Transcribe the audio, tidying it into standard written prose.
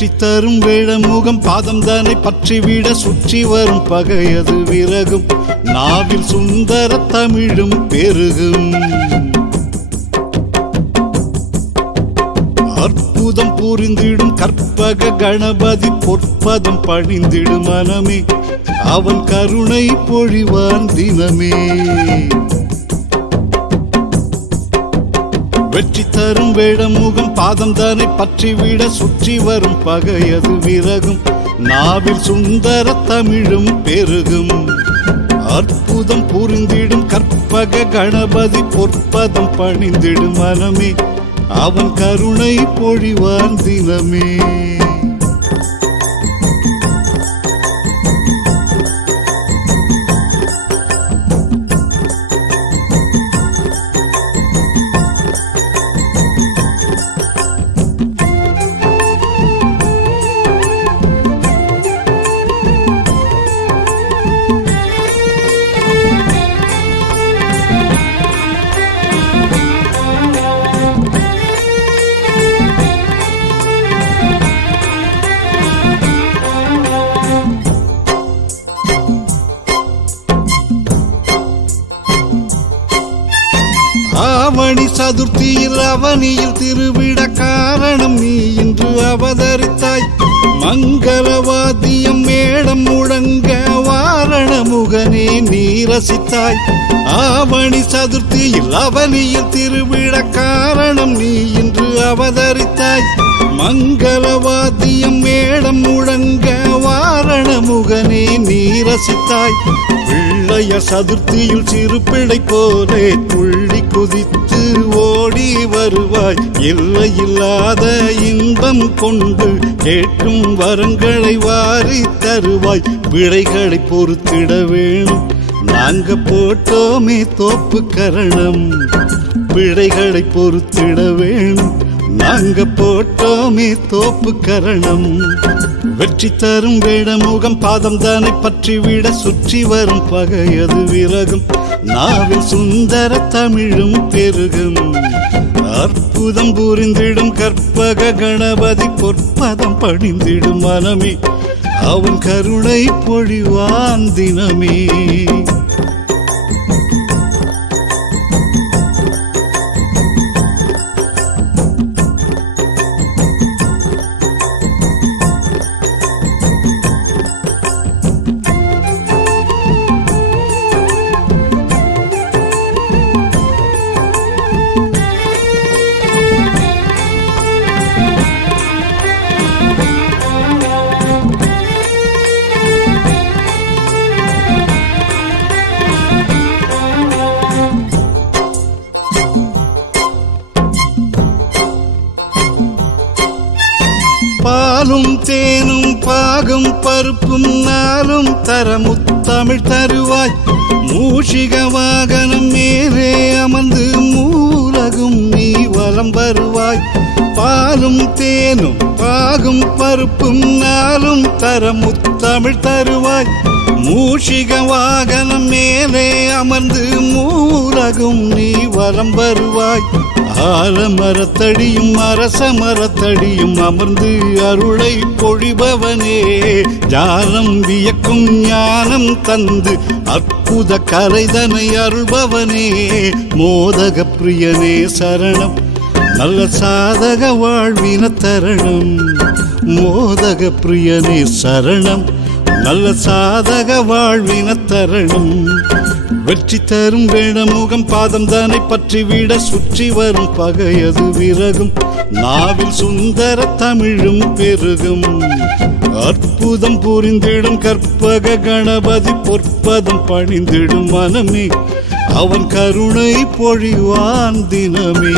வெற்றி தரும் வேழமுகம் பாதம் தானே பற்றிவிட சுற்றி வரும் பகையது விறகும் நாவில் சுந்தர தமிழும் பெருகும் அற்புதம் புரிந்திடும் கற்பக கணபதி பொற்பதம் பணிந்திடும் மனமே அவன் கருணை பொழிவான் தினமே வெற்றி தரும் வேடமுகம் பாதம் தானே பற்றிவிட சுற்றி வரும் பகையது விறகும் நாவில் சுந்தர தமிழும் பெருகும் அற்புதம் புரிந்திடும் கற்பக கணபதி பொற்பதம் பணிந்திடும் மனமே அவன் கருணை பொழிவான் தினமே ஆவணி சதுர்த்தியில் அவனியில் திருவிட காரணம் நீ இன்று அவதரித்தாய் மங்களவாத்தியம் மேடம் முழங்க வாரண முகனே நீ ரசித்தாய் ஆவணி சதுர்த்தியில் அவனியில் திருவிட காரணம் நீ இன்று அவதரித்தாய் மங்களவாத்தியம் மேடம் முழங்க வாரண முகனே நீ ரசித்தாய் பிள்ளைய சதுர்த்தியில் சிறு பிள்ளை போலே துள்ளி குதித்து ஓடி வருவாய் எல்லையில்லாத இன்பம் கொண்டு கேட்கும் வரங்களை வாரி தருவாய் விடைகளை பொறுத்திட வேணும் நாங்க போட்டோமே தோப்பு கரணம் விடைகளை பொறுத்திட வேணும் நாங்க போட்டோமே தோப்பு கரணம் வெற்றி தரும் வேடமுகம் பாதம் தானே பற்றிவிட சுற்றி வரும் பகையது விறகும் நாவில் சுந்தர தமிழும் பெருகும் அற்புதம் புரிந்திடும் கற்பக கணபதி பொற்பதம் பணிந்திடும் மனமே அவன் கருணை பொழிவான் தினமே பாலும் தேனும் பாகும் பருப்பும் நாளும் தரமுத்தமிழ் தருவாய் மூஷிக வாகனம் மேலே அமர்ந்து மூலகும் நீ வலம் வருவாய் பாலும் தேனும் பாகும் பருப்பும் நாளும் தரமுத்தமிழ் தருவாய் மூஷிக வாகனம் மேலே அமர்ந்து மூலகும் நீ வலம் வருவாய் ஆலமரத்தடியும் அரச மரத்தடியும் அமர்ந்து அருளை பொழிபவனே ஜாலம் வியக்கும் ஞானம் தந்து அற்புத கலைதனை அருள்பவனே மோதக பிரியனே சரணம் நல்ல சாதக வாழ்வின தரணம் மோதக பிரியனே சரணம் நல்ல சாதக வாழ்வின தரணம் வெற்றி தரும் வேடமுகம் பாதம் தானே பற்றிவிட சுற்றி வரும் பகையது விறகும் நாவில் சுந்தர தமிழும் பெருகும் அற்புதம் புரிந்திடும் கற்பக கணபதி பொற்பதம் பணிந்திடும் மனமே அவன் கருணை பொழிவான் தினமே